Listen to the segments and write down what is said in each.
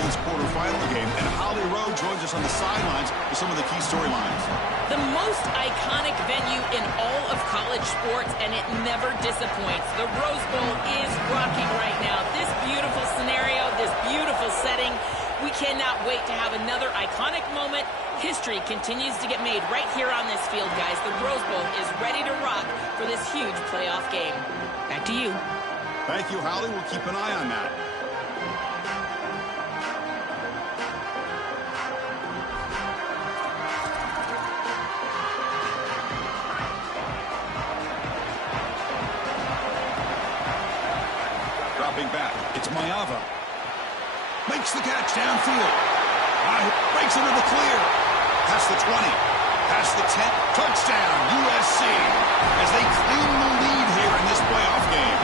for this quarterfinal game, and Holly Rowe joins us on the sidelines with some of the key storylines. The most iconic venue in all of college sports, and it never disappoints. The Rose Bowl is rocking right now. This beautiful scenario, this beautiful setting. We cannot wait to have another iconic moment. History continues to get made right here on this field, guys. The Rose Bowl is ready to rock for this huge playoff game. Back to you. Thank you, Holly. We'll keep an eye on that. Dropping back. It's Mayava. Makes the catch downfield. Breaks into the clear. Past the 20. Past the 10. Touchdown, USC. As they claim the lead here in this playoff game.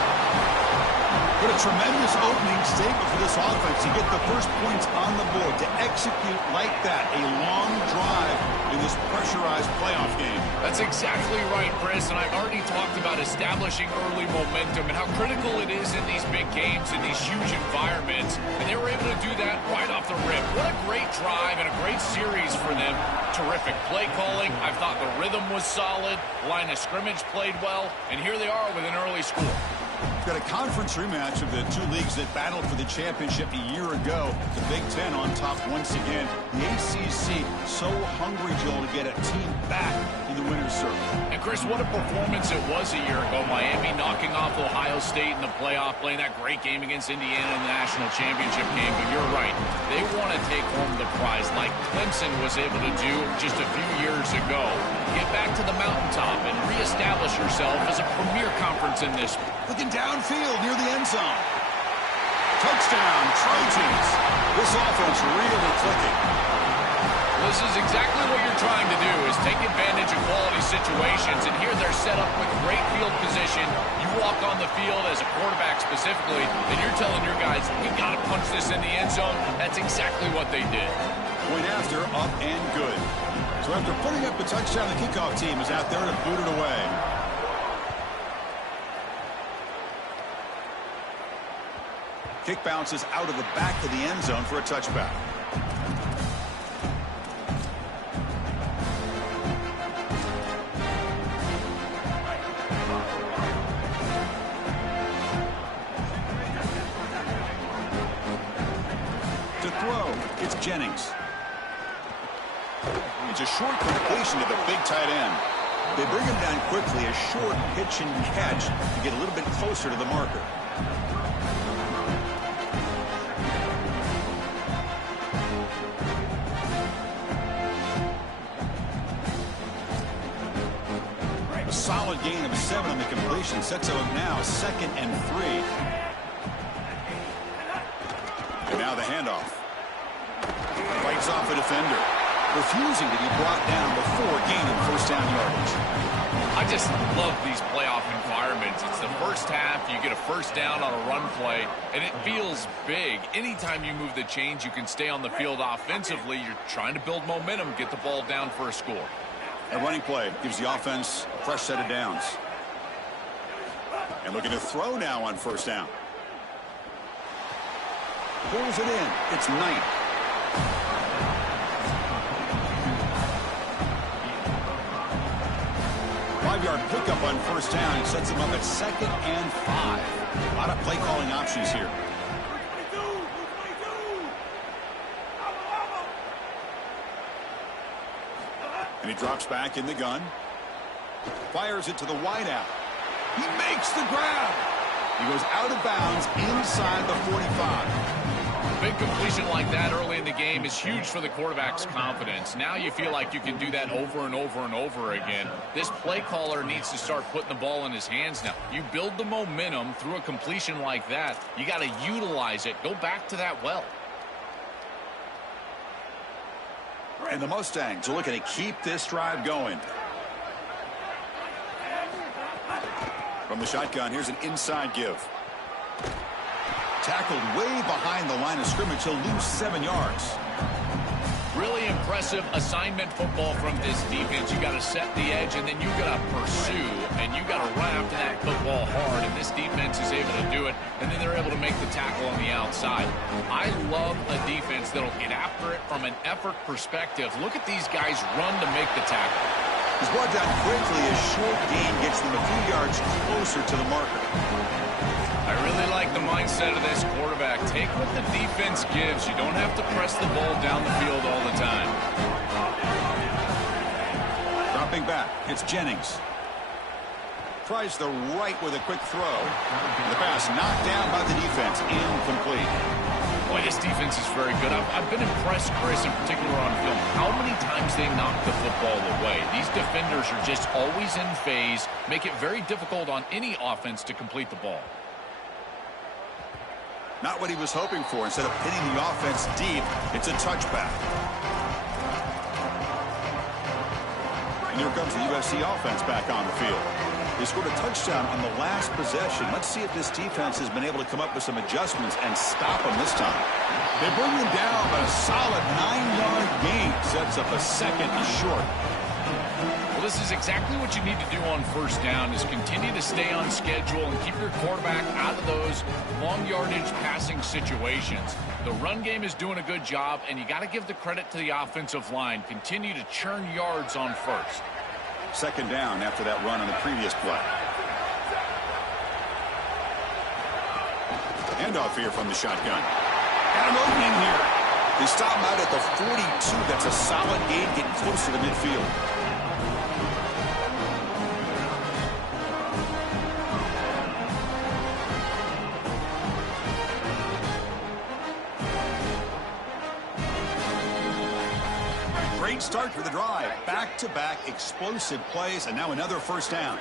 What a tremendous opening statement for this offense to get the first points on the board, to execute like that, a long drive in this pressurized playoff game. That's exactly right, Chris, and I've already talked about establishing early momentum and how critical it is in these big games, in these huge environments, and they were able to do that right off the rip. What a great drive and a great series for them. Terrific play calling. I thought the rhythm was solid, line of scrimmage played well, and here they are with an early score. Got a conference rematch of the two leagues that battled for the championship a year ago. The Big Ten on top once again. The ACC so hungry, Joel, to get a team back in the winner's circle. And Chris, what a performance it was a year ago. Miami knocking off Ohio State in the playoff, playing that great game against Indiana in the national championship game. But you're right, they want to take home the prize like Clemson was able to do just a few years ago. Get back to the mountaintop and reestablish yourself as a premier conference in this. Looking downfield near the end zone. Touchdown, Trojans. This offense really clicking. This is exactly what you're trying to do, is take advantage of quality situations. And here they're set up with great field position. You walk on the field as a quarterback specifically, and you're telling your guys, we got to punch this in the end zone. That's exactly what they did. Point after, up and good. So after putting up a touchdown, the kickoff team is out there to boot it away. Kick bounces out of the back of the end zone for a touchback. To throw, it's Jennings. It's a short completion to the big tight end. They bring him down quickly, a short pitch and catch to get a little bit closer to the marker. A solid gain of 7 on the completion sets up now 2nd and 3. And now the handoff. Fights off a defender, refusing to be brought down before gaining first down yardage. I just love these playoff environments. It's the first half, you get a first down on a run play, and it feels big. Anytime you move the chains, you can stay on the field offensively. You're trying to build momentum, get the ball down for a score. A running play gives the offense a fresh set of downs. And looking to throw now on first down. Pulls it in. It's Knight. Five-yard pickup on first down. It sets them up at 2nd and 5. A lot of play calling options here. And he drops back in the gun. Fires it to the wideout. He makes the grab. He goes out of bounds inside the 45. A big completion like that early in the game is huge for the quarterback's confidence. Now you feel like you can do that over and over and over again. This play caller needs to start putting the ball in his hands now. You build the momentum through a completion like that. You got to utilize it. Go back to that well. And the Mustangs are looking to keep this drive going. From the shotgun, here's an inside give. Tackled way behind the line of scrimmage. He'll lose 7 yards. Really impressive assignment football from this defense. You got to set the edge, and then you got to pursue, and you got to run after that football hard, and this defense is able to do it, and then they're able to make the tackle on the outside. I love a defense that'll get after it from an effort perspective. Look at these guys run to make the tackle. He's brought down quickly. A short gain gets them a few yards closer to the marker. I really like the mindset of this quarterback. Take what the defense gives. You don't have to press the ball down the field all the time. Dropping back, it's Jennings. Tries the right with a quick throw. The pass knocked down by the defense. Incomplete. Boy, this defense is very good. I've been impressed, Chris, in particular on film, how many times they knock the football away. These defenders are just always in phase, make it very difficult on any offense to complete the ball. Not what he was hoping for. Instead of hitting the offense deep, it's a touchback. And here comes the USC offense back on the field. They scored a touchdown on the last possession. Let's see if this defense has been able to come up with some adjustments and stop them this time. They bring them down, but a solid 9-yard gain sets up a second and short. Well, this is exactly what you need to do on first down, is continue to stay on schedule and keep your quarterback out of those long yardage passing situations. The run game is doing a good job, and you got to give the credit to the offensive line. Continue to churn yards on first. Second down after that run on the previous play. Handoff here from the shotgun. Got an opening here. They stop him out at the 42. That's a solid gain, getting closer to midfield. Great start for the drive. Back-to-back explosive plays, and now another first down.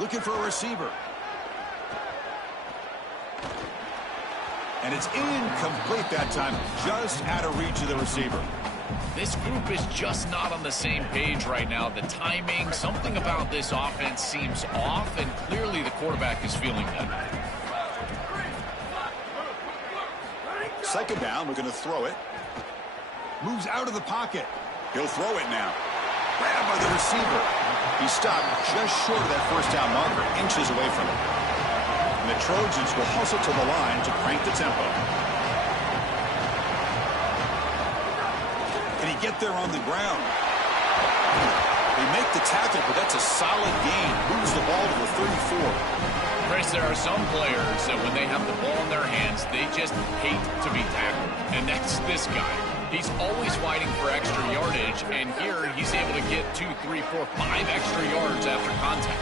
Looking for a receiver. And it's incomplete that time. Just out of reach of the receiver. This group is just not on the same page right now. The timing, something about this offense seems off, and clearly the quarterback is feeling that. Second down, we're going to throw it. Moves out of the pocket. He'll throw it now. Grabbed by the receiver. He stopped just short of that first down marker, inches away from it. And the Trojans will hustle to the line to crank the tempo. Can he get there on the ground? They make the tackle, but that's a solid gain. Moves the ball to the 34. Chris, there are some players that when they have the ball in their hands, they just hate to be tackled. And that's this guy. He's always fighting for extra yardage, and here he's able to get 2, 3, 4, 5 extra yards after contact.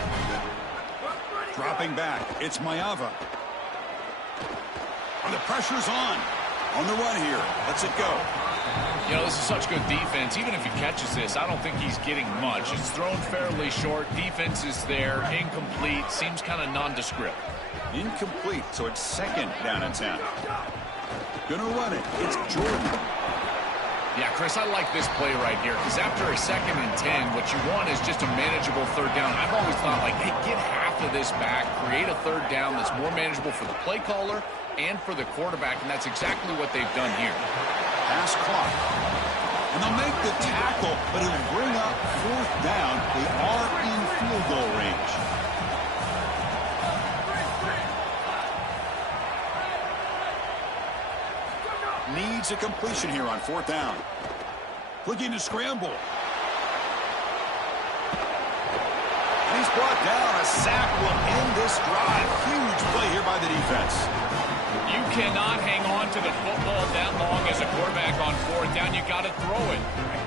Dropping back, it's Mayava. And the pressure's on. On the run here. Lets it go. You know, this is such good defense. Even if he catches this, I don't think he's getting much. It's thrown fairly short. Defense is there. Incomplete. Seems kind of nondescript. Incomplete, so it's second down and 10. Gonna run it. It's Jordan. Yeah, Chris, I like this play right here, because after a second and 10, what you want is just a manageable third down. I've always thought, like, hey, get half of this back, create a third down that's more manageable for the play caller and for the quarterback, and that's exactly what they've done here. Pass clock. And they'll make the tackle, but it'll bring up fourth down. They are in field goal range. Needs a completion here on fourth down. Looking to scramble. And he's brought down. A sack will end this drive. Huge play here by the defense. You cannot hang on to the football that long as a quarterback on fourth down. You got to throw it.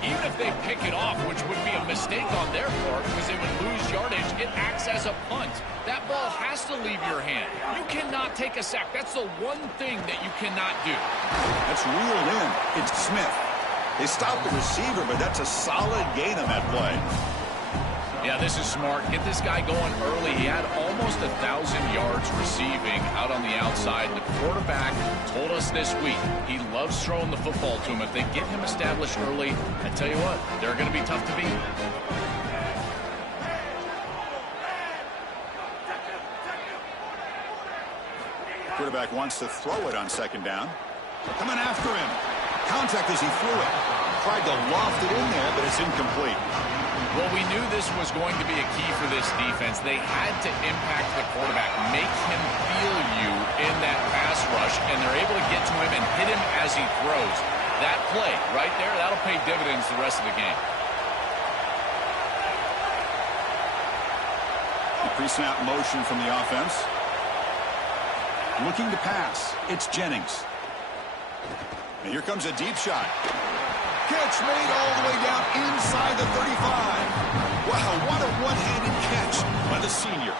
Even if they pick it off, which would be a mistake on their part because they would lose yardage, it acts as a punt. That ball has to leave your hand. You cannot take a sack. That's the one thing that you cannot do. That's reeled in. It's Smith. They stopped the receiver, but that's a solid gain on that play. Yeah, this is smart. Get this guy going early. He had almost 1,000 yards receiving out on the outside. The quarterback told us this week he loves throwing the football to him. If they get him established early, I tell you what, they're going to be tough to beat. Quarterback wants to throw it on second down. Coming after him. Contact as he threw it. Tried to loft it in there, but it's incomplete. Well, we knew this was going to be a key for this defense. They had to impact the quarterback, make him feel you in that pass rush, and they're able to get to him and hit him as he throws. That play right there, that'll pay dividends the rest of the game. Pre-snap motion from the offense. Looking to pass. It's Jennings. And here comes a deep shot. Catch made all the way down inside the 35. Wow, what a one-handed catch by the senior.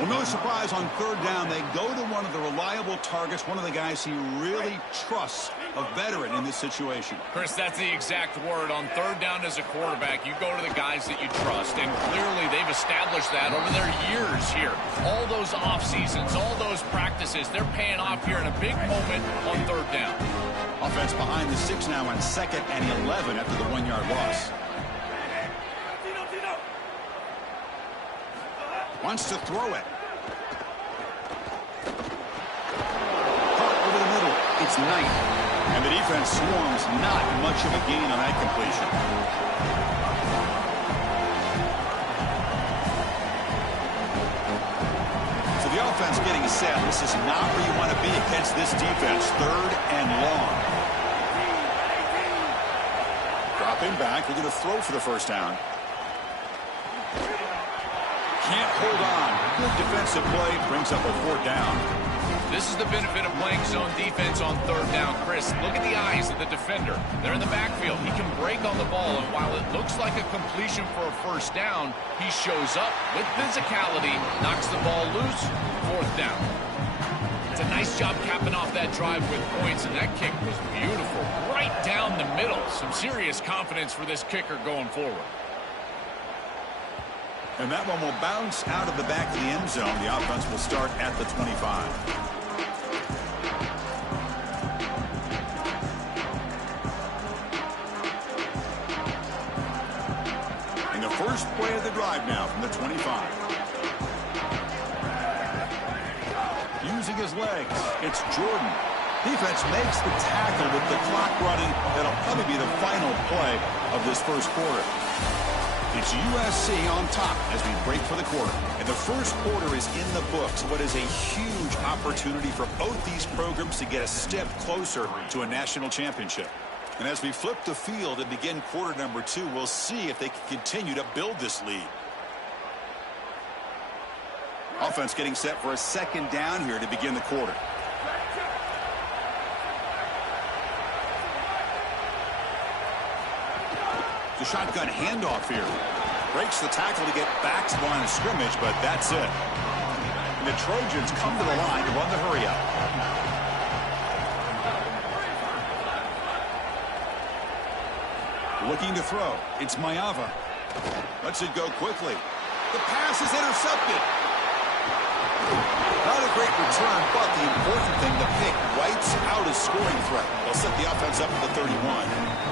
Well, no surprise on third down. They go to one of the reliable targets, one of the guys he really trusts, a veteran in this situation. Chris, that's the exact word. On third down as a quarterback, you go to the guys that you trust, and clearly they've established that over their years here. All those off seasons, all those practices, they're paying off here in a big moment on third down. Offense behind the 6 now on 2nd and 11 after the 1-yard loss. Wants to throw it. Caught over the middle. It's Knight. And the defense swarms. Not much of a gain on that completion. So the offense getting set. This is not where you want to be against this defense. 3rd and long. Dropping back. We're going to throw for the first down. Can't hold on. Good defensive play. Brings up a 4th down. This is the benefit of playing zone defense on third down. Chris, look at the eyes of the defender. They're in the backfield. He can break on the ball, and while it looks like a completion for a first down, he shows up with physicality, knocks the ball loose, 4th down. It's a nice job capping off that drive with points, and that kick was beautiful. Right down the middle. Some serious confidence for this kicker going forward. And that one will bounce out of the back of the end zone. The offense will start at the 25. And the first play of the drive now from the 25. Using his legs, it's Jordan. Defense makes the tackle with the clock running. That'll probably be the final play of this first quarter. It's USC on top as we break for the quarter. And the first quarter is in the books. What is a huge opportunity for both these programs to get a step closer to a national championship. And as we flip the field and begin quarter number 2, we'll see if they can continue to build this lead. Offense getting set for a 2nd down here to begin the quarter. The shotgun handoff here. Breaks the tackle to get back to the line of scrimmage, but that's it. And the Trojans come to the line to run the hurry up. Looking to throw. It's Mayava. Lets it go quickly. The pass is intercepted. Not a great return, but the important thing, the pick wipes out a scoring threat. They'll set the offense up at the 31.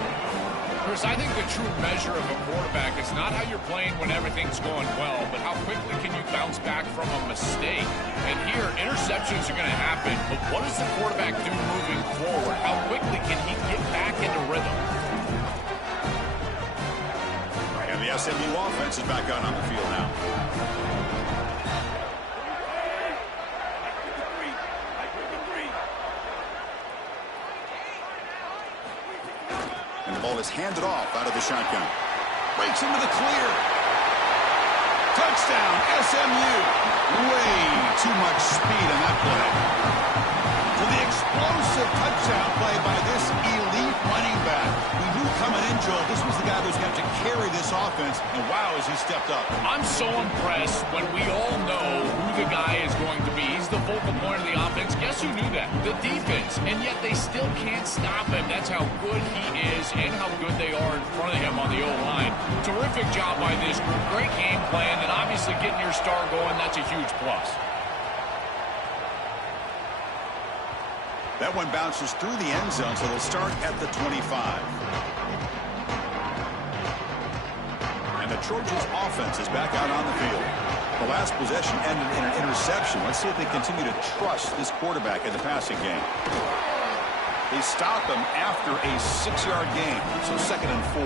Chris, I think the true measure of a quarterback is not how you're playing when everything's going well, but how quickly can you bounce back from a mistake. And here, interceptions are going to happen, but what does the quarterback do moving forward? How quickly can he get back into rhythm? And the SMU offense is back out on the field now. And the ball is handed off out of the shotgun. Breaks into the clear. Touchdown, SMU. Way too much speed on that play. For the explosive touchdown play by this elite running back. We knew coming in, Joel, this was the guy who's going to carry this offense. And wow, has he stepped up. I'm so impressed when we all know who the guy is going to be. He's the focal point of the offense. Guess who knew that? The defense. And yet they still can't stop him. That's how good he is and how good they are in front of him on the O-line. Terrific job by this group. Great game plan. And obviously getting your star going, that's a huge plus. That one bounces through the end zone, so they'll start at the 25. And the Trojans offense is back out on the field. The last possession ended in an interception. Let's see if they continue to trust this quarterback in the passing game. They stop him after a 6-yard gain, so 2nd and 4.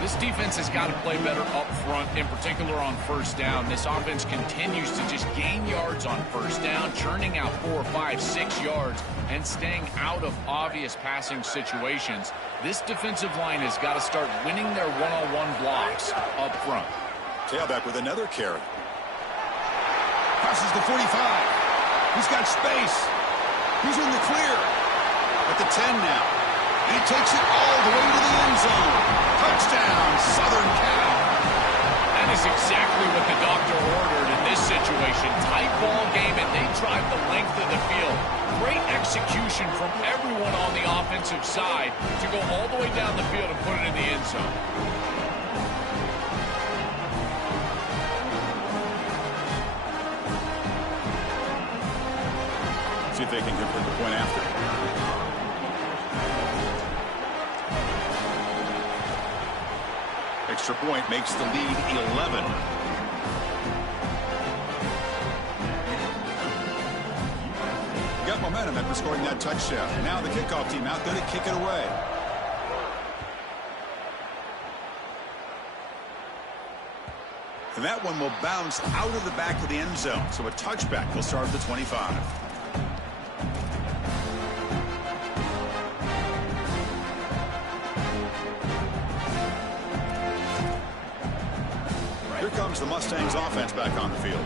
This defense has got to play better up front, in particular on first down. This offense continues to just gain yards on first down, churning out 4, 5, 6 yards, and staying out of obvious passing situations. This defensive line has got to start winning their one-on-one blocks up front. Tailback with another carry. Passes the 45. He's got space. He's in the clear. At the 10 now. And he takes it all the way to the end zone. Touchdown, Southern Cal. That is exactly what the doctor ordered in this situation. Tight ball game, and they drive the length of the field. Great execution from everyone on the offensive side to go all the way down the field and put it in the end zone. See if they can convert the point after. Extra point makes the lead 11. Got momentum after scoring that touchdown. Now the kickoff team out there to kick it away. And that one will bounce out of the back of the end zone. So a touchback will start at the 25. Here comes the Mustangs offense back on the field.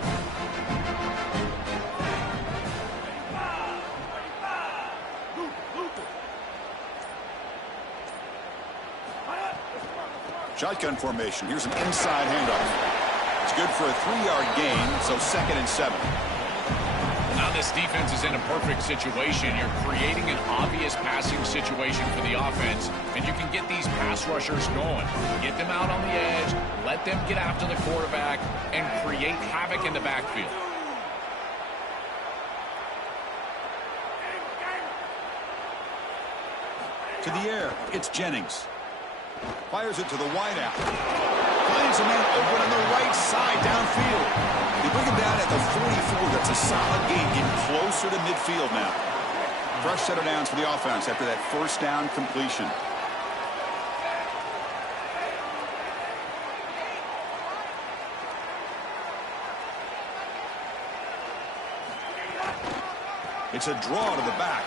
Shotgun formation. Here's an inside handoff. It's good for a 3-yard gain, so 2nd and 7. Now this defense is in a perfect situation. You're creating an obvious passing situation for the offense, and you can get these pass rushers going. Get them out on the edge, let them get after the quarterback, and create havoc in the backfield. To the air, it's Jennings. Fires it to the wideout. Finds a man open on the right side downfield. They bring him down at the 44. That's a solid gain, getting closer to midfield now. Fresh set of downs for the offense after that first down completion. It's a draw to the back.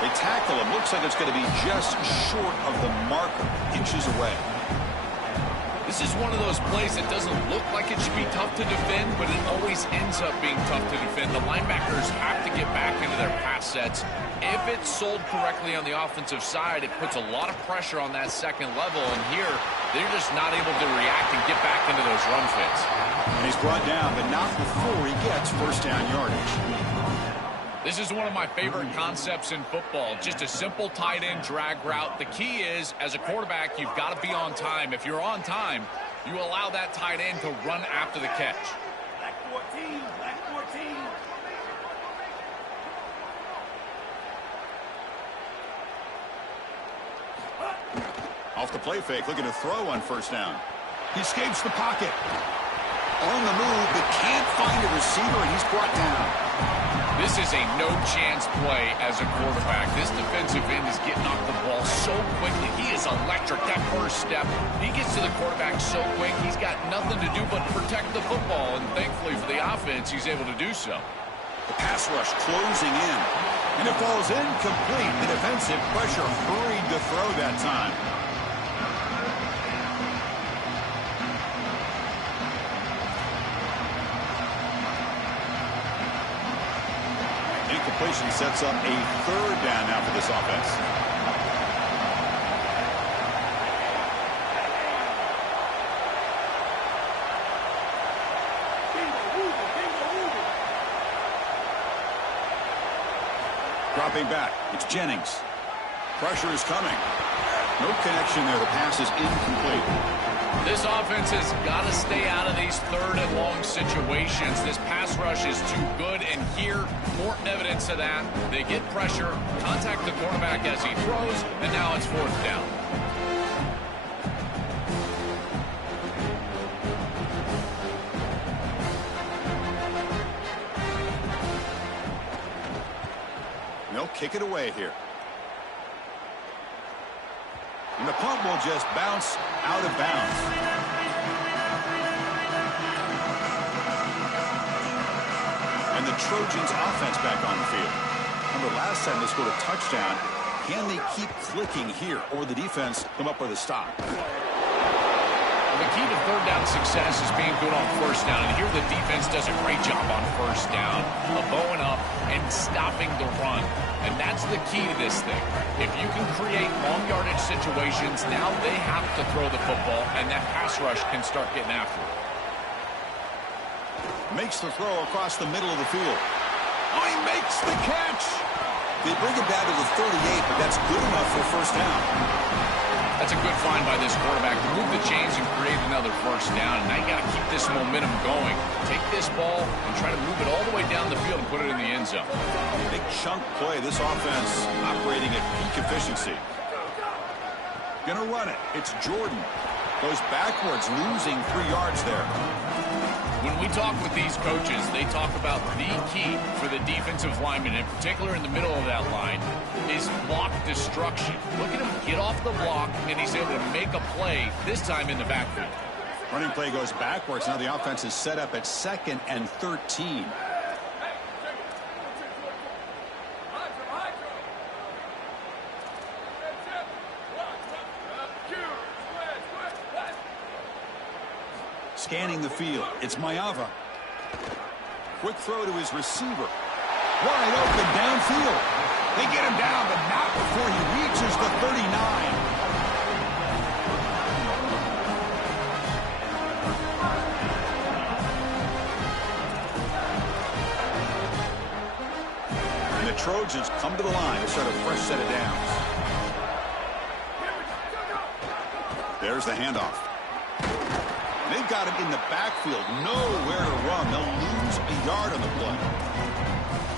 They tackle him. Looks like it's going to be just short of the marker, inches away. This is one of those plays that doesn't look like it should be tough to defend, but it always ends up being tough to defend. The linebackers have to get back into their pass sets. If it's sold correctly on the offensive side, it puts a lot of pressure on that second level, and here they're just not able to react and get back into those run fits. And he's brought down, but not before he gets first down yardage. This is one of my favorite concepts in football. Just a simple tight end drag route. The key is, as a quarterback, you've got to be on time. If you're on time, you allow that tight end to run after the catch. Black 14, black 14. Off the play fake, looking to throw on first down. He escapes the pocket. On the move, but can't find a receiver, and he's brought down. This is a no-chance play as a quarterback. This defensive end is getting off the ball so quickly. He is electric. That first step, he gets to the quarterback so quick, he's got nothing to do but protect the football, and thankfully for the offense, he's able to do so. The pass rush closing in, and it falls incomplete. The defensive pressure hurried to throw that time. Incompletion sets up a third down now for this offense. Dropping back, it's Jennings. Pressure is coming. No connection there. The pass is incomplete. This offense has got to stay out of these third and long situations. This pass rush is too good, and here, more evidence of that. They get pressure, contact the quarterback as he throws, and now it's fourth down. kick it away here. And the punt will just bounce out of bounds. And the Trojans offense back on the field. Remember last time they scored a touchdown. Can they keep clicking here, or the defense come up with a stop? The key to third down success is being good on first down, and here the defense does a great job on first down of bowing up and stopping the run. And that's the key to this thing. If you can create long yardage situations, now they have to throw the football, and that pass rush can start getting after it. Makes the throw across the middle of the field. Oh, he makes the catch! They bring it down to the 38, but that's good enough for first down. That's a good find by this quarterback to move the chains and create another first down. And now you got to keep this momentum going. Take this ball and try to move it all the way down the field and put it in the end zone. Big chunk play. This offense operating at peak efficiency. Gonna run it. It's Jordan. Goes backwards, losing 3 yards there. When we talk with these coaches, they talk about the key for the defensive lineman, in particular in the middle of that line, is block destruction. Look at him get off the block, and he's able to make a play, this time in the backfield. Running play goes backwards. Now the offense is set up at 2nd and 13. Scanning the field. It's Mayava. Quick throw to his receiver. Wide open downfield. They get him down, but not before he reaches the 39. And the Trojans come to the line to start a fresh set of downs. There's the handoff. They've got him in the backfield, nowhere to run. They'll lose a yard on the play.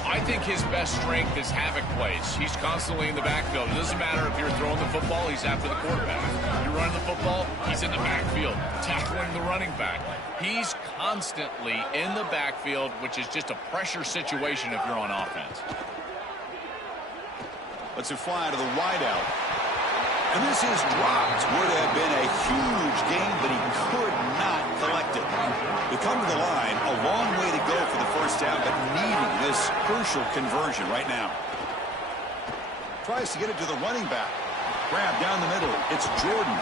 I think his best strength is havoc plays. He's constantly in the backfield. It doesn't matter if you're throwing the football, he's after the quarterback. If you're running the football, he's in the backfield, tackling the running back. He's constantly in the backfield, which is just a pressure situation if you're on offense. Lets it fly to the wideout. And this is dropped. Would have been a huge gain, but he could not collect it. They come to the line, a long way to go for the first down, but needing this crucial conversion right now. Tries to get it to the running back. Grab down the middle. It's Jordan.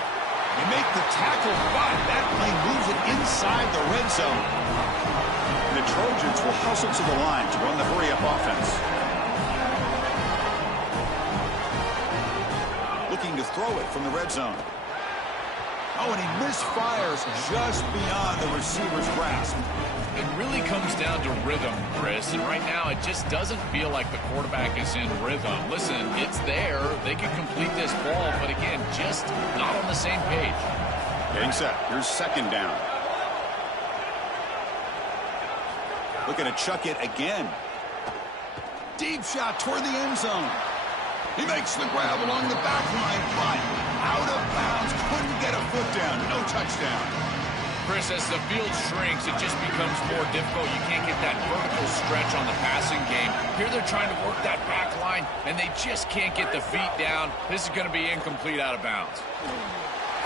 They make the tackle, but that play moves it inside the red zone. And the Trojans will hustle to the line to run the hurry-up offense. Looking to throw it from the red zone. Oh, and he misfires just beyond the receiver's grasp. It really comes down to rhythm, Chris, and right now it just doesn't feel like the quarterback is in rhythm. Listen, it's there. They can complete this ball, but again, just not on the same page. Getting set. Here's 2nd down. Looking to chuck it again. Deep shot toward the end zone. He makes the grab along the back line, but out of bounds. Couldn't get a foot down. No touchdown. Chris, as the field shrinks, it just becomes more difficult. You can't get that vertical stretch on the passing game. Here they're trying to work that back line, and they just can't get the feet down. This is going to be incomplete out of bounds.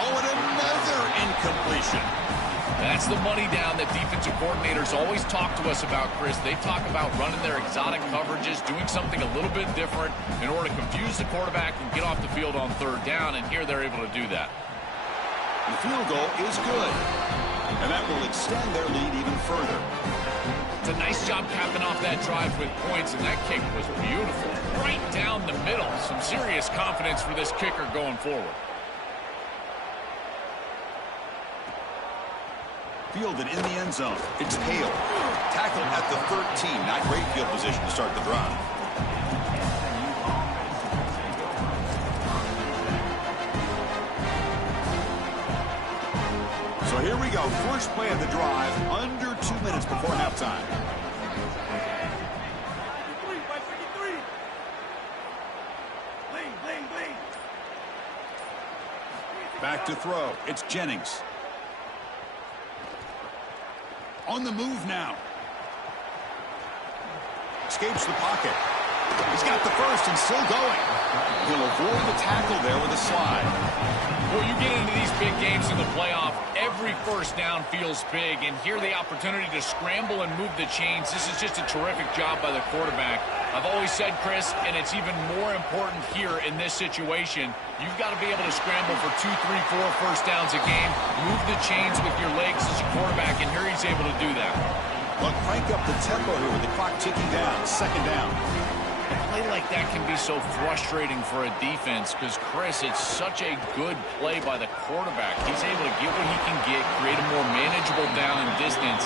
Oh, and another incompletion. That's the money down that defensive coordinators always talk to us about, Chris. They talk about running their exotic coverages, doing something a little bit different in order to confuse the quarterback and get off the field on 3rd down, and here they're able to do that. The field goal is good, and that will extend their lead even further. It's a nice job capping off that drive with points, and that kick was beautiful. Right down the middle. Some serious confidence for this kicker going forward. Fielded in the end zone. It's Hale. Tackled at the 13. Not great field position to start the drive. So here we go. First play of the drive. Under 2 minutes before halftime. Back to throw. It's Jennings. On the move now. Escapes the pocket. He's got the first and still going. He'll avoid the tackle there with a slide. Well, you get into these big games in the playoff, every first down feels big, and here the opportunity to scramble and move the chains. This is just a terrific job by the quarterback. I've always said, Chris, and it's even more important here in this situation, you've got to be able to scramble for 2, 3, 4 first downs a game, move the chains with your legs as a quarterback, and here he's able to do that. Look, crank up the tempo here with the clock ticking down. Second down. A play like that can be so frustrating for a defense because, Chris, it's such a good play by the quarterback. He's able to get what he can get, create a more manageable down and distance,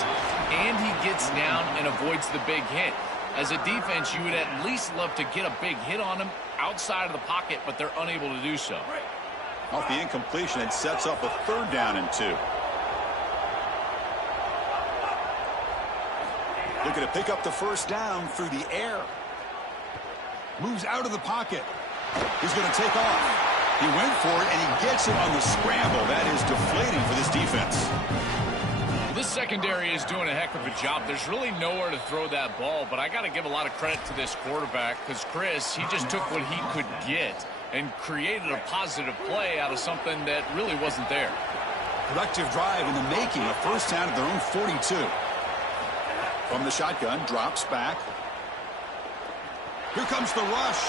and he gets down and avoids the big hit. As a defense, you would at least love to get a big hit on him outside of the pocket, but they're unable to do so. Off the incompletion, it sets up a 3rd down and 2. Looking to pick up the first down through the air. Moves out of the pocket. He's going to take off. He went for it, and he gets it on the scramble. That is deflating for this defense. This secondary is doing a heck of a job. There's really nowhere to throw that ball, but I got to give a lot of credit to this quarterback because, Chris, he just took what he could get and created a positive play out of something that really wasn't there. Productive drive in the making. A first down at their own 42. From the shotgun, drops back. Here comes the rush.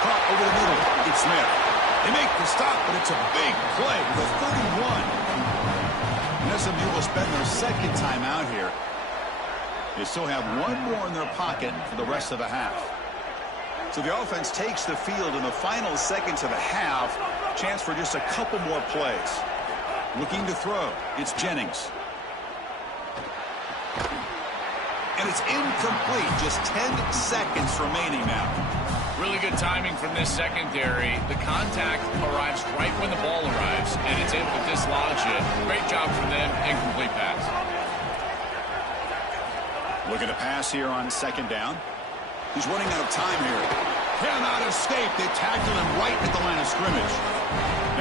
Caught over the middle. It's Smith. They make the stop, but it's a big play with a 31. And SMU will spend their second time out here. They still have one more in their pocket for the rest of the half. So the offense takes the field in the final seconds of the half. Chance for just a couple more plays. Looking to throw. It's Jennings. And it's incomplete. Just 10 seconds remaining now. Really good timing from this secondary. The contact arrives right when the ball arrives, and it's able to dislodge it. Great job from them. Incomplete pass. Looking to pass here on second down. He's running out of time here. Cannot escape. They tackled him right at the line of scrimmage.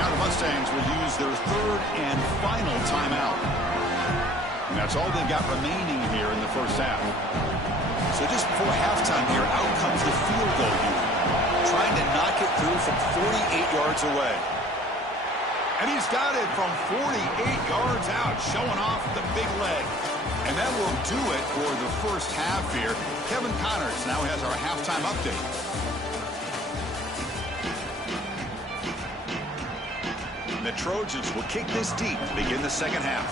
Now the Mustangs will use their 3rd and final timeout. And that's all they've got remaining here in the first half. So just before halftime here, out comes the field goal unit. Trying to knock it through from 48 yards away. And he's got it from 48 yards out, showing off the big leg. And that will do it for the first half here. Kevin Connors now has our halftime update. And the Trojans will kick this deep to begin the second half.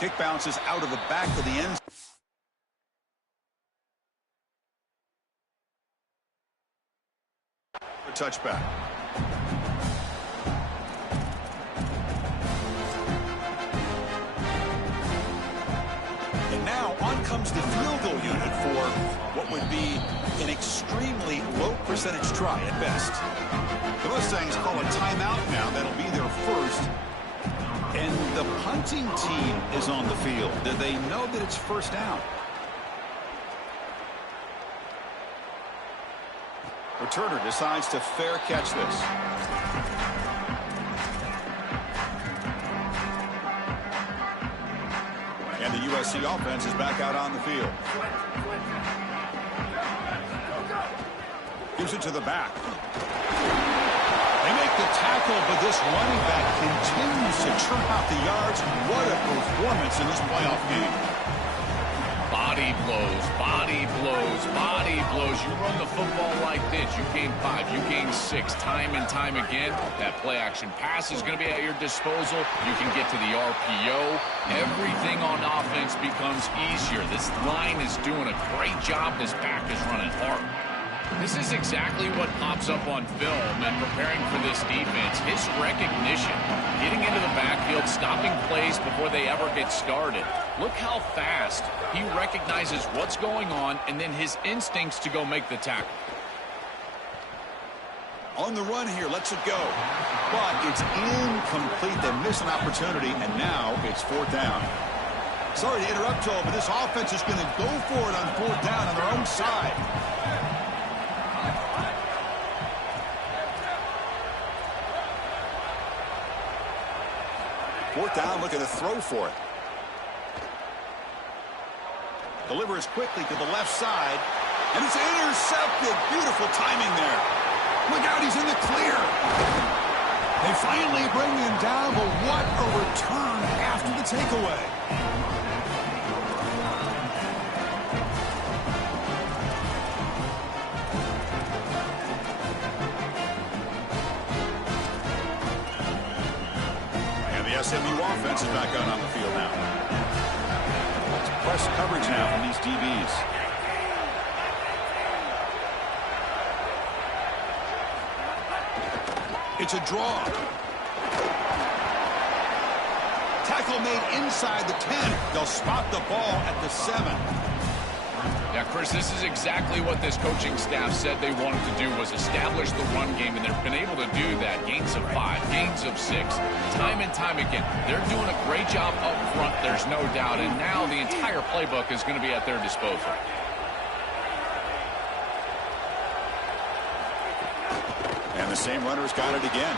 Kick bounces out of the back of the end. A touchback. And now on comes the field goal unit for what would be an extremely low percentage try at best. The Mustangs call a timeout now. That'll be their first. And the punting team is on the field. Do they know that it's first down? Returner decides to fair catch this. And the USC offense is back out on the field. Gives it to the back. They make the tackle, but this running back continues to churn out the yards. What a performance in this playoff game. Body blows, body blows, body blows. You run the football like this, you gain 5, you gain 6, time and time again. That play-action pass is going to be at your disposal. You can get to the RPO. Everything on offense becomes easier. This line is doing a great job. This back is running hard. This is exactly what pops up on film and preparing for this defense. His recognition, getting into the backfield, stopping plays before they ever get started. Look how fast he recognizes what's going on and then his instincts to go make the tackle. On the run here, lets it go. But it's incomplete. They miss an opportunity, and now it's 4th down. Sorry to interrupt, Joel, but this offense is going to go for it on 4th down on their own side. Fourth down, looking to throw for it. Delivers quickly to the left side. And it's intercepted. Beautiful timing there. Look out, he's in the clear. They finally bring him down, but what a return after the takeaway. And the SMU offense is back out on the field now. It's press coverage now from these DBs. It's a draw. Tackle made inside the 10. They'll spot the ball at the 7. Yeah, Chris, this is exactly what this coaching staff said they wanted to do, was establish the run game, and they've been able to do that. Gains of 5, gains of 6, time and time again. They're doing a great job up front, there's no doubt, and now the entire playbook is going to be at their disposal. And the same runner's got it again.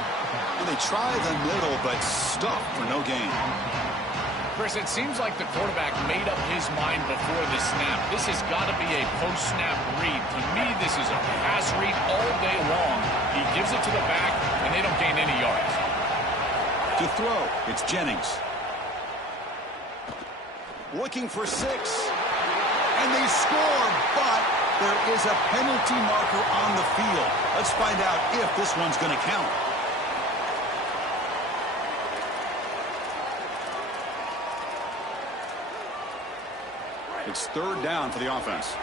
And they try the middle, but stuffed for no gain. Chris, it seems like the quarterback made up his mind before the snap. This has got to be a post-snap read. To me, this is a pass read all day long. He gives it to the back, and they don't gain any yards. To throw, it's Jennings. Looking for 6. And they score, but there is a penalty marker on the field. Let's find out if this one's going to count. It's 3rd down for the offense.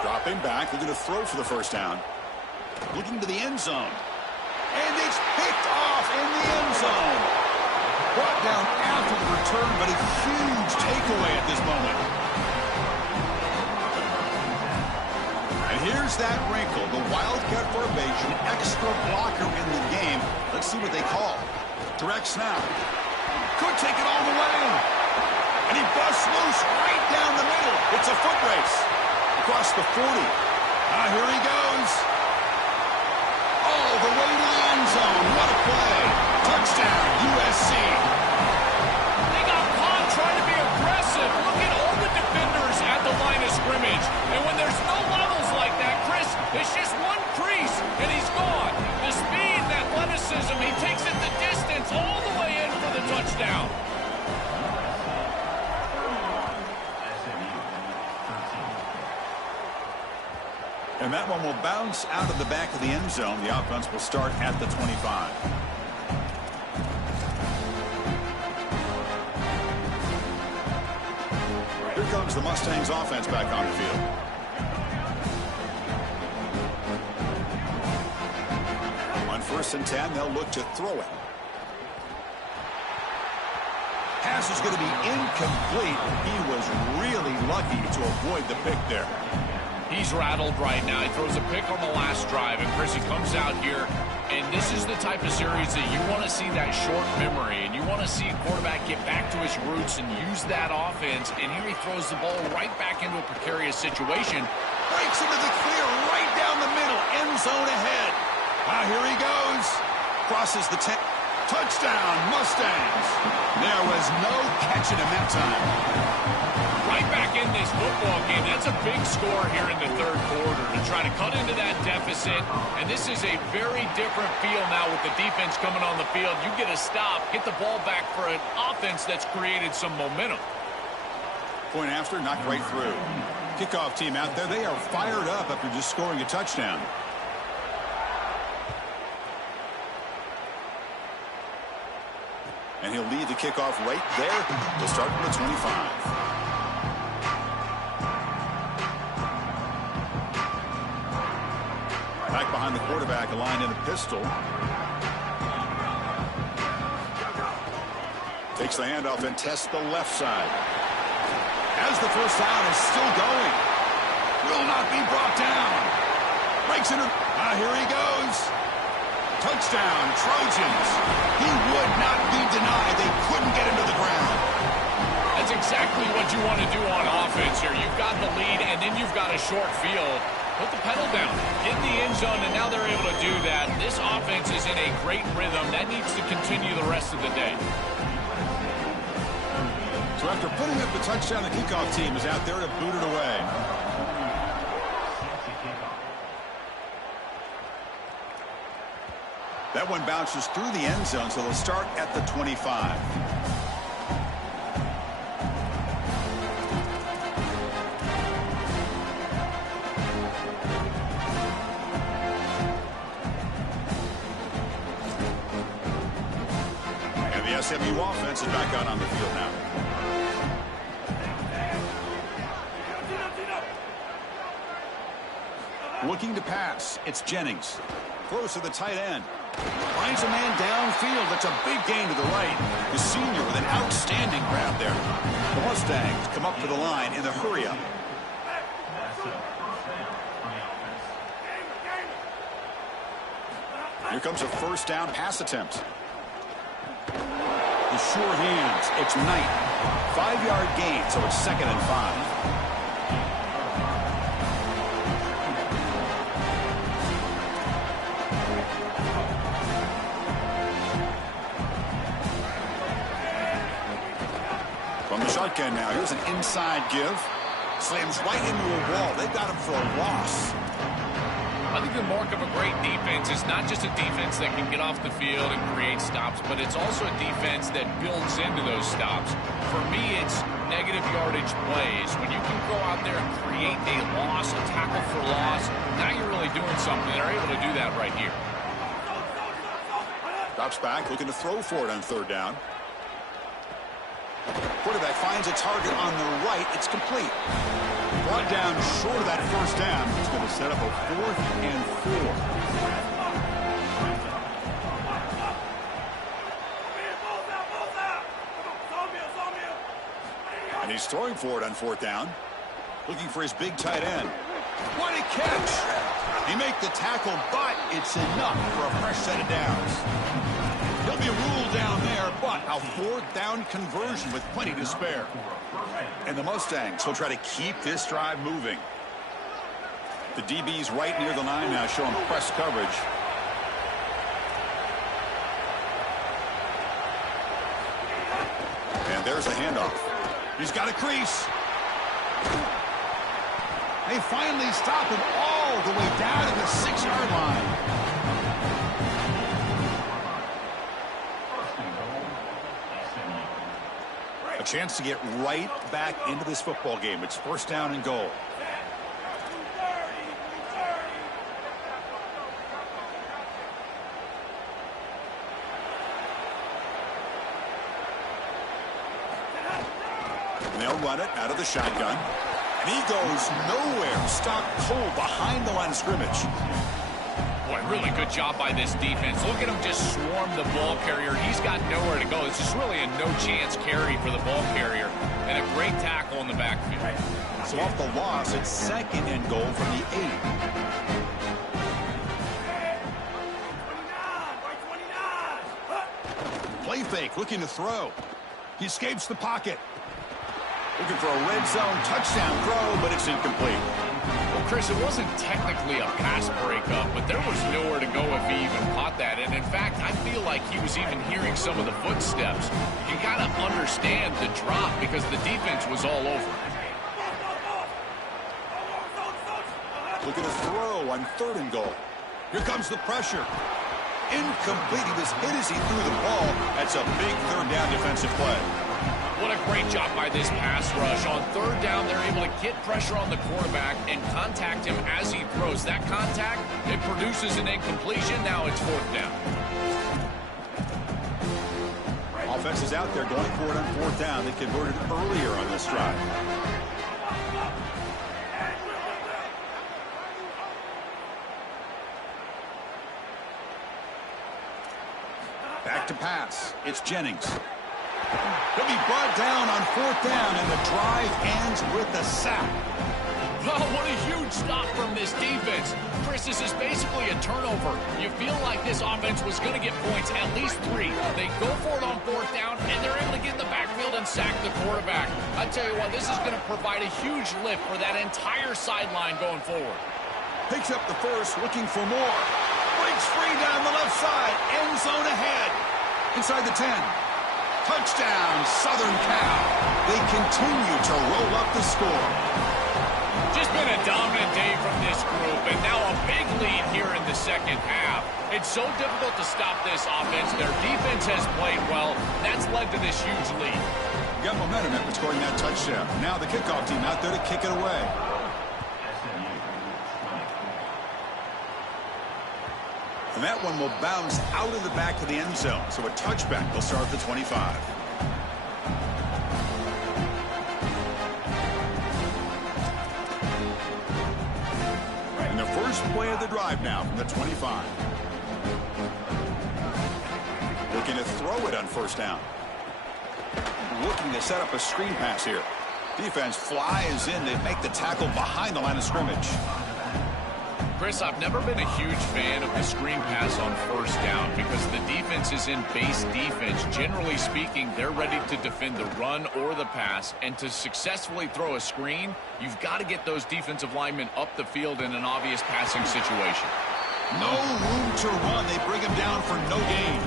Dropping back, they're going to throw for the 1st down. Looking to the end zone. And it's picked off in the end zone. Brought down after the return, but a huge takeaway at this moment. And here's that wrinkle, the Wildcat formation, extra blocker in the game. Let's see what they call. Direct snap. Could take it all the way. And he busts loose right down the middle. It's a foot race. Across the 40. Here he goes. All the way to the end zone. What a play. Touchdown, USC. They got caught trying to be aggressive. Look at all the defenders at the line of scrimmage. And when there's no levels like that, Chris, it's just one crease, and he's gone. The speed, the athleticism, he takes it the distance all the way in for the touchdown. And that one will bounce out of the back of the end zone. The offense will start at the 25. Here comes the Mustangs offense back on the field. On 1st and 10, they'll look to throw it. Pass is going to be incomplete. He was really lucky to avoid the pick there. He's rattled right now. He throws a pick on the last drive, and Chris, he comes out here, and this is the type of series that you want to see that short memory, and you want to see a quarterback get back to his roots and use that offense, and here he throws the ball right back into a precarious situation. Breaks into the clear right down the middle, end zone ahead. Here he goes. Crosses the 10. Touchdown, Mustangs. There was no catching him that time. Right back in this football game. That's a big score here in the 3rd quarter to try to cut into that deficit. And this is a very different feel now with the defense coming on the field. You get a stop, get the ball back for an offense that's created some momentum. Point after, knocked right through. Kickoff team out there. They are fired up after just scoring a touchdown. And he'll lead the kickoff right there to start from the 25. Back behind the quarterback, aligned in a pistol. Takes the handoff and tests the left side. As the 1st down is still going. Will not be brought down. Breaks into... here he goes. Touchdown, Trojans. He would not be denied. They couldn't get him to the ground. That's exactly what you want to do on offense here. You've got the lead, and then you've got a short field. Put the pedal down, get in the end zone, and now they're able to do that. This offense is in a great rhythm. That needs to continue the rest of the day. So after putting up the touchdown, the kickoff team is out there to boot it away. That one bounces through the end zone, so they'll start at the 25. And the SMU offense is back out on the field now. Looking to pass, it's Jennings. Close to the tight end. Finds a man downfield. That's a big gain to the right. The senior with an outstanding grab there. The Mustangs come up to the line in the hurry-up. Here comes a first down pass attempt. The sure hands. It's Knight. 5-yard gain, so it's 2nd and 5. From the shotgun now, here's an inside give. Slams right into a wall. They've got him for a loss. I think the mark of a great defense is not just a defense that can get off the field and create stops, but it's also a defense that builds into those stops. For me, it's negative yardage plays. When you can go out there and create a loss, a tackle for loss, now you're really doing something. They're able to do that right here. Drops back, looking to throw for it on 3rd down. Quarterback finds a target on the right. It's complete. Brought down short of that first down. It's going to set up a 4th and 4. And he's throwing for it on 4th down. Looking for his big tight end. What a catch! He make the tackle, but it's enough for a fresh set of downs. There'll be a rule down there, but a 4th down conversion with plenty to spare. And the Mustangs will try to keep this drive moving. The DB's right near the line now, showing press coverage. And there's a handoff. He's got a crease. They finally stop him all the way down to the 6-yard line. A chance to get right back into this football game. It's 1st down and goal. And they'll run it out of the shotgun. And he goes nowhere. Stopped cold behind the line of scrimmage. Boy, really good job by this defense. Look at him just swarm the ball carrier. He's got nowhere to go. It's just really a no-chance carry for the ball carrier. And a great tackle in the backfield. So off the loss, it's 2nd and goal from the 8. Play fake, looking to throw. He escapes the pocket. Looking for a red zone touchdown throw, but it's incomplete. Well, Chris, it wasn't technically a pass breakup, but there was nowhere to go if he even caught that. And in fact, I feel like he was even hearing some of the footsteps. You got to understand the drop because the defense was all over. Looking to throw on 3rd and goal. Here comes the pressure. Incomplete. He was hit as he threw the ball. That's a big 3rd down defensive play. What a great job by this pass rush. On 3rd down, they're able to get pressure on the quarterback and contact him as he throws. That contact, it produces an incompletion. Now it's 4th down. Offense is out there going for it on 4th down. They converted earlier on this drive. Back to pass. It's Jennings. He'll be brought down on 4th down, and the drive ends with a sack. Oh, what a huge stop from this defense. Chris, this is basically a turnover. You feel like this offense was going to get points, at least 3. They go for it on 4th down, and they're able to get in the backfield and sack the quarterback. I tell you what, this is going to provide a huge lift for that entire sideline going forward. Picks up the first, looking for more. Breaks free down the left side. End zone ahead. Inside the 10. Touchdown, Southern Cal. They continue to roll up the score. Just been a dominant day from this group, and now a big lead here in the second half. It's so difficult to stop this offense. Their defense has played well. That's led to this huge lead. Got momentum after scoring that touchdown. Now the kickoff team out there to kick it away. And that one will bounce out of the back of the end zone. So a touchback will start at the 25. And the first play of the drive now from the 25. Looking to throw it on first down. Looking to set up a screen pass here. Defense flies in. They make the tackle behind the line of scrimmage. Chris, I've never been a huge fan of the screen pass on first down because the defense is in base defense. Generally speaking, they're ready to defend the run or the pass. And to successfully throw a screen, you've got to get those defensive linemen up the field in an obvious passing situation. No room to run. They bring him down for no gain.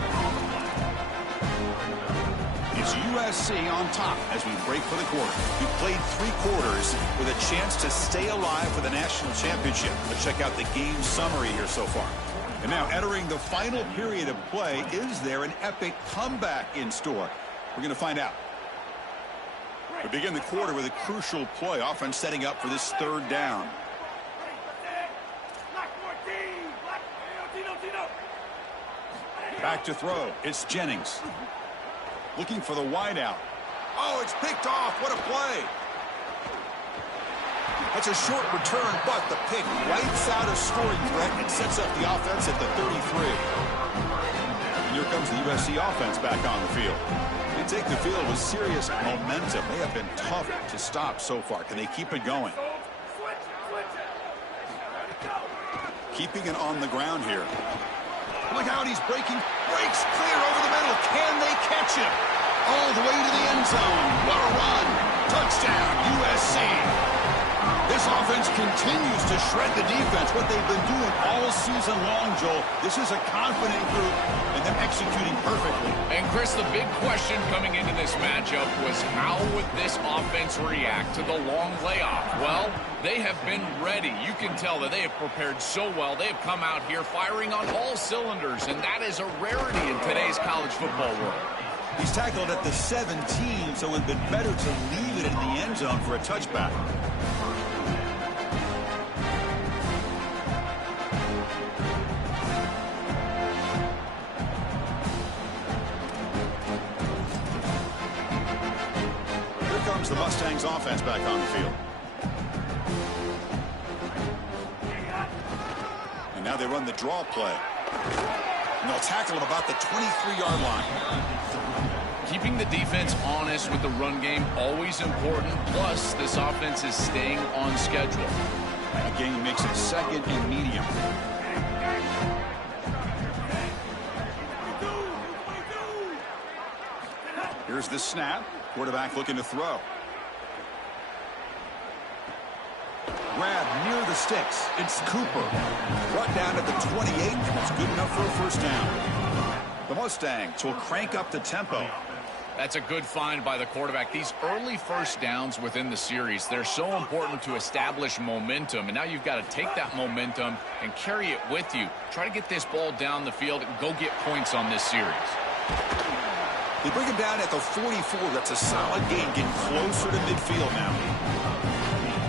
It's USC on top as we break for the quarter. We played 3 quarters with a chance to stay alive for the national championship. Let's check out the game summary here so far. And now entering the final period of play, is there an epic comeback in store? We're going to find out. We begin the quarter with a crucial play, offense setting up for this third down. Back to throw. It's Jennings. Looking for the wideout. Oh, it's picked off. What a play. That's a short return, but the pick wipes out a scoring threat and sets up the offense at the 33. And here comes the USC offense back on the field. They take the field with serious momentum. They have been tough to stop so far. Can they keep it going? Keeping it on the ground here. Look out, he's breaking. Breaks clear over the middle. Can they catch him? All the way to the end zone. What a run. Touchdown, USC. This offense continues to shred the defense. What they've been doing all season long, Joel. This is a confident group, and they're executing perfectly. And, Chris, the big question coming into this matchup was how would this offense react to the long layoff? Well, they have been ready. You can tell that they have prepared so well. They have come out here firing on all cylinders, and that is a rarity in today's college football world. He's tackled at the 17, so it would have been better to leave it in the end zone for a touchback. Here comes the Mustangs offense back on the field. And now they run the draw play. And they'll tackle him about the 23-yard line. Keeping the defense honest with the run game, always important. Plus, this offense is staying on schedule. Again, makes it second and medium. Here's the snap. Quarterback looking to throw. Grab near the sticks. It's Cooper. Brought down at the 28. That's good enough for a first down. The Mustangs will crank up the tempo. That's a good find by the quarterback. These early first downs within the series, they're so important to establish momentum. And now you've got to take that momentum and carry it with you. Try to get this ball down the field and go get points on this series. They bring him down at the 44. That's a solid gain, getting closer to midfield now.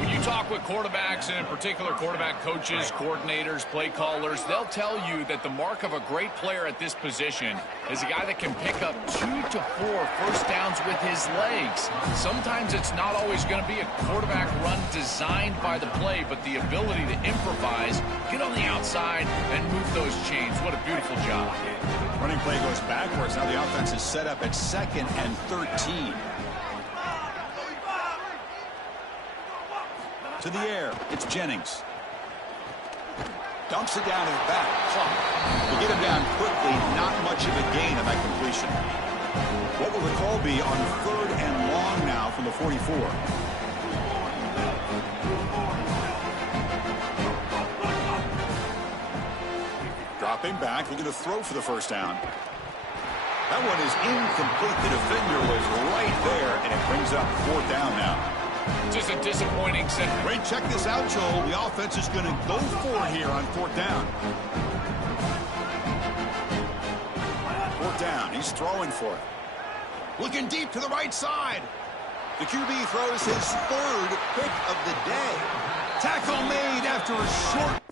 When you talk with quarterbacks, and in particular quarterback coaches, coordinators, play callers, they'll tell you that the mark of a great player at this position is a guy that can pick up 2 to 4 first downs with his legs. Sometimes it's not always going to be a quarterback run designed by the play, but the ability to improvise, get on the outside, and move those chains. What a beautiful job. Running play goes backwards. Now the offense is set up at 2nd and 13. To the air, it's Jennings. Dumps it down to the back. Clock. They get him down quickly. Not much of a gain on that completion. What will the call be on 3rd and long now from the 44? Dropping back, looking to throw for the first down. That one is incomplete. The defender was right there, and it brings up fourth down now. Just a disappointing set. Great, check this out, Joel. The offense is going to go for it here on fourth down. Fourth down, he's throwing for it. Looking deep to the right side. The QB throws his third pick of the day. Tackle made after a short